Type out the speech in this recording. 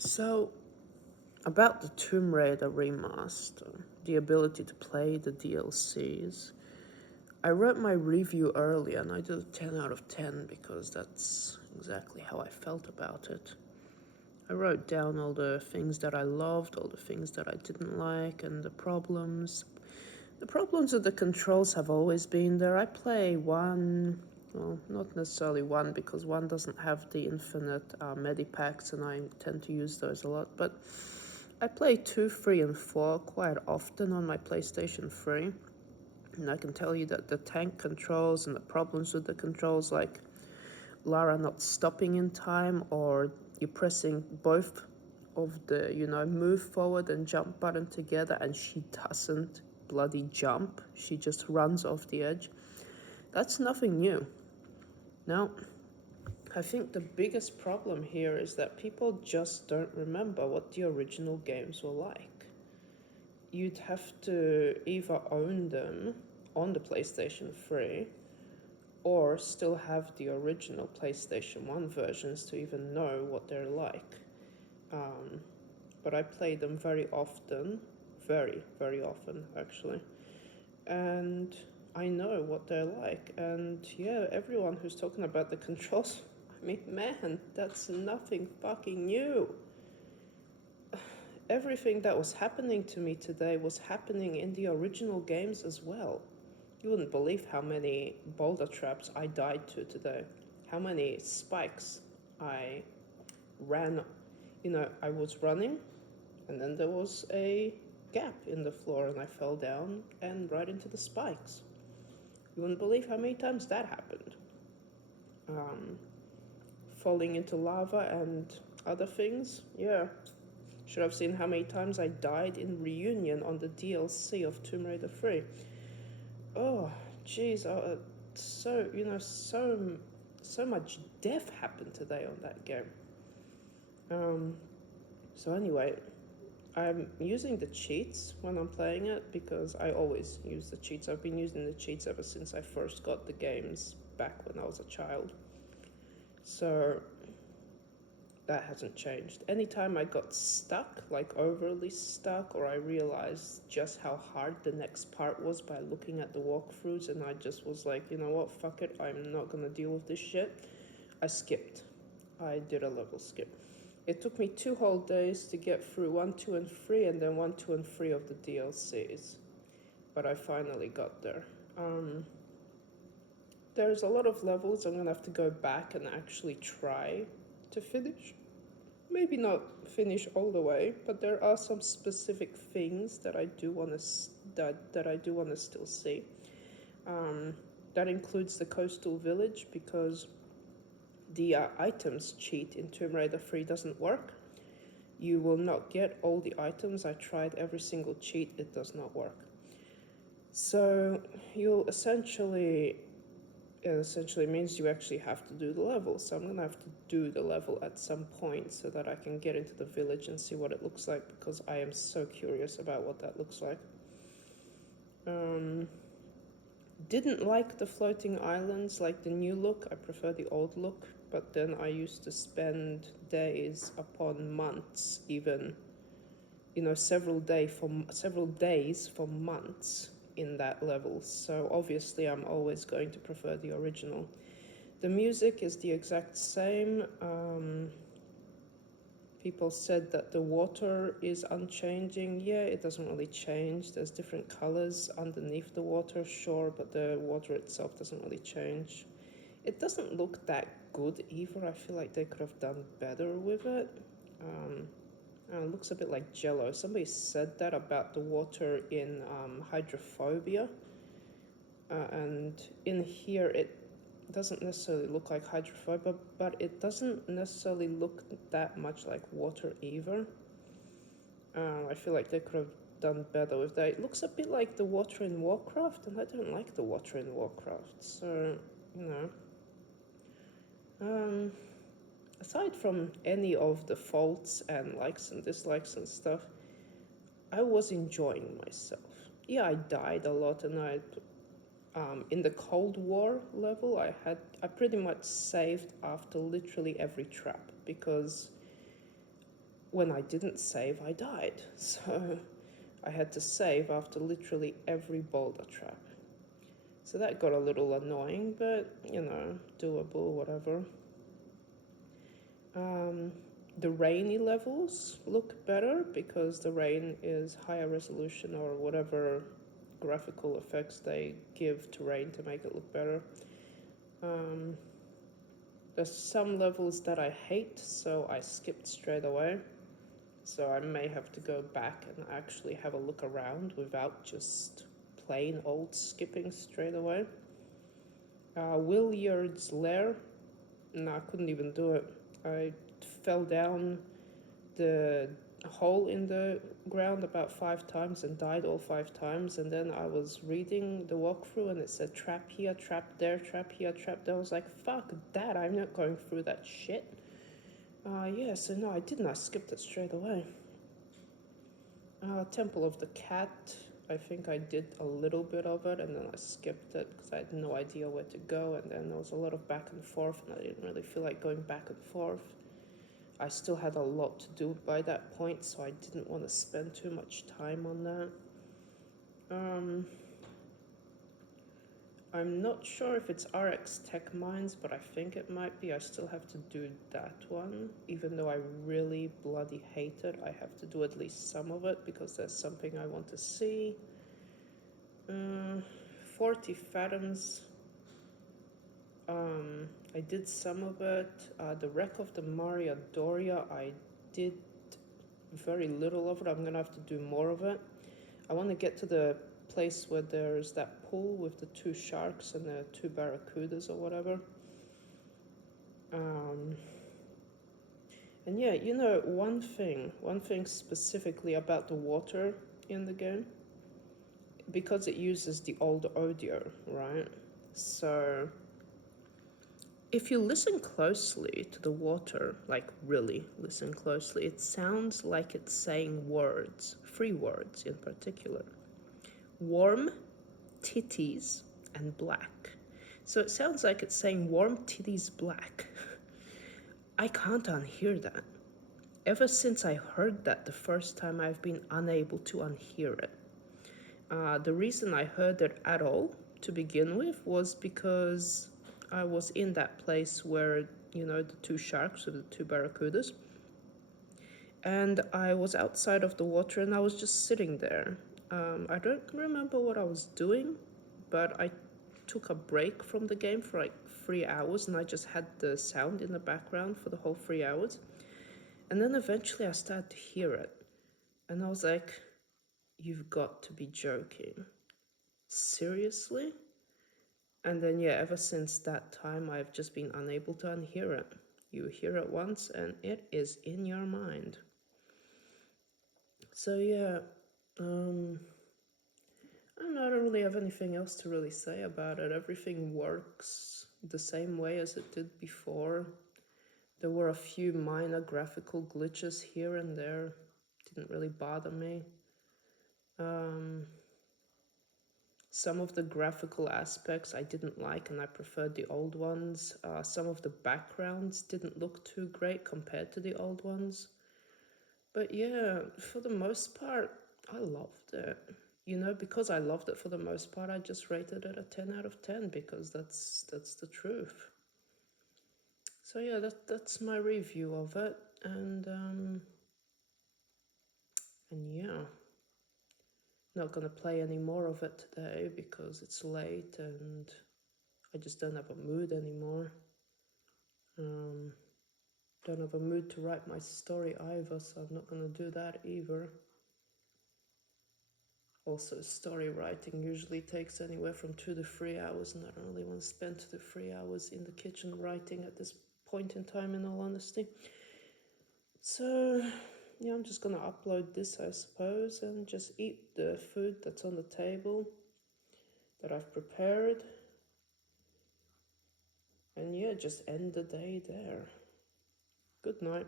So, about the Tomb Raider remaster, the ability to play the DLCs, I wrote my review earlier and I did a 10 out of 10 because that's exactly how I felt about it. I wrote down all the things that I loved, all the things that I didn't like, and the problems. The problems with the controls have always been there. I play one, well, not necessarily one because one doesn't have the infinite medipacks and I tend to use those a lot, but I play 2, 3, and 4 quite often on my PlayStation 3. And I can tell you that the tank controls and the problems with the controls, like Lara not stopping in time or you pressing both of the, move forward and jump button together and she doesn't bloody jump. She just runs off the edge. That's nothing new. Now, I think the biggest problem here is that people just don't remember what the original games were like. You'd have to either own them on the PlayStation 3 or still have the original PlayStation 1 versions to even know what they're like. But I play them very often, very, very often actually, and I know what they're like. And yeah, everyone who's talking about the controls, I mean, man, that's nothing fucking new. Everything that was happening to me today was happening in the original games as well. You wouldn't believe how many boulder traps I died to today. How many spikes I ran. I was running, and then there was a gap in the floor, and I fell down and right into the spikes. You wouldn't believe how many times that happened. Falling into lava and other things, yeah. Should have seen how many times I died in Reunion on the DLC of Tomb Raider 3. Oh, jeez, so much death happened today on that game. So anyway, I'm using the cheats when I'm playing it because I always use the cheats. I've been using the cheats ever since I first got the games back when I was a child. So that hasn't changed. Anytime I got stuck, like overly stuck, or I realized just how hard the next part was by looking at the walkthroughs, and I just was like, you know what, fuck it, I'm not gonna deal with this shit, I skipped. I did a level skip. It took me 2 whole days to get through 1, 2, and 3, and then 1, 2, and 3 of the DLCs. But I finally got there. There's a lot of levels I'm gonna have to go back and actually try to finish. Maybe not finish all the way, but there are some specific things that I do want to that I do want to still see. That includes the coastal village because the items cheat in Tomb Raider 3 doesn't work. You will not get all the items. I tried every single cheat, it does not work. So you'll it essentially means you actually have to do the level. So I'm gonna have to do the level at some point so that I can get into the village and see what it looks like because I am so curious about what that looks like. Didn't like the floating islands, like the new look. I prefer the old look, but then I used to spend days upon months, even, several days for months in that level. So obviously I'm always going to prefer the original. The music is the exact same. People said that the water is unchanging. Yeah, it doesn't really change. There's different colors underneath the water, sure, but the water itself doesn't really change. It doesn't look that good either. I feel like they could have done better with it. It looks a bit like Jello. Somebody said that about the water in Hydrophobia. And in here it doesn't necessarily look like hydrophobia, but it doesn't necessarily look that much like water either. I feel like they could have done better with that. It looks a bit like the water in Warcraft, and I don't like the water in Warcraft, so, aside from any of the faults and likes and dislikes and stuff, I was enjoying myself. Yeah, I died a lot, and in the Cold War level, I pretty much saved after literally every trap because when I didn't save, I died. So I had to save after literally every boulder trap. So that got a little annoying, but you know, doable, whatever. Um, the rainy levels look better because the rain is higher resolution or whatever graphical effects they give to rain to make it look better. Um, there's some levels that I hate, so I skipped straight away. So I may have to go back and actually have a look around without just plain old skipping straight away. Williard's Lair, no, I couldn't even do it. I fell down the hole in the ground about 5 times and died all 5 times. And then I was reading the walkthrough and it said trap here, trap there, trap here, trap there. I was like, fuck that, I'm not going through that shit. Yeah, so no, I didn't. I skipped it straight away. Temple of the Cat, I think I did a little bit of it and then I skipped it because I had no idea where to go, and then there was a lot of back and forth and I didn't really feel like going back and forth. I still had a lot to do by that point, so I didn't want to spend too much time on that. I'm not sure if it's RX Tech Mines, but I think it might be. I still have to do that one. Even though I really bloody hate it, I have to do at least some of it because there's something I want to see. 40 Fathoms. I did some of it. The Wreck of the Maria Doria, I did very little of it. I'm gonna have to do more of it. I want to get to the place where there's that pool with the 2 sharks and the 2 barracudas or whatever. And yeah, you know, one thing specifically about the water in the game, because it uses the old audio, right? So if you listen closely to the water, like really listen closely, it sounds like it's saying words, 3 words in particular. Warm, titties, and black. So it sounds like it's saying warm titties black. I can't unhear that. Ever since I heard that the first time, I've been unable to unhear it. The reason I heard it at all to begin with was because I was in that place where, you know, the 2 sharks with the 2 barracudas. And I was outside of the water and I was just sitting there. I don't remember what I was doing, but I took a break from the game for like 3 hours and I just had the sound in the background for the whole 3 hours. And then eventually I started to hear it. And I was like, you've got to be joking. Seriously? And then, yeah, ever since that time, I've just been unable to unhear it. You hear it once and it is in your mind. So, yeah, I don't know, I don't really have anything else to really say about it. Everything works the same way as it did before. There were a few minor graphical glitches here and there. Didn't really bother me. Some of the graphical aspects I didn't like and I preferred the old ones. Some of the backgrounds didn't look too great compared to the old ones. But yeah, for the most part, I loved it. You know, because I loved it for the most part, I just rated it a 10 out of 10 because that's the truth. So yeah, that's my review of it, and yeah, not gonna play any more of it today because it's late and I just don't have a mood anymore. Don't have a mood to write my story either, so I'm not gonna do that either. Also, story writing usually takes anywhere from 2 to 3 hours, and I don't really want to spend 2 to 3 hours in the kitchen writing at this point in time, in all honesty. So, yeah, I'm just gonna upload this, I suppose, and just eat the food that's on the table that I've prepared. And yeah, just end the day there. Good night.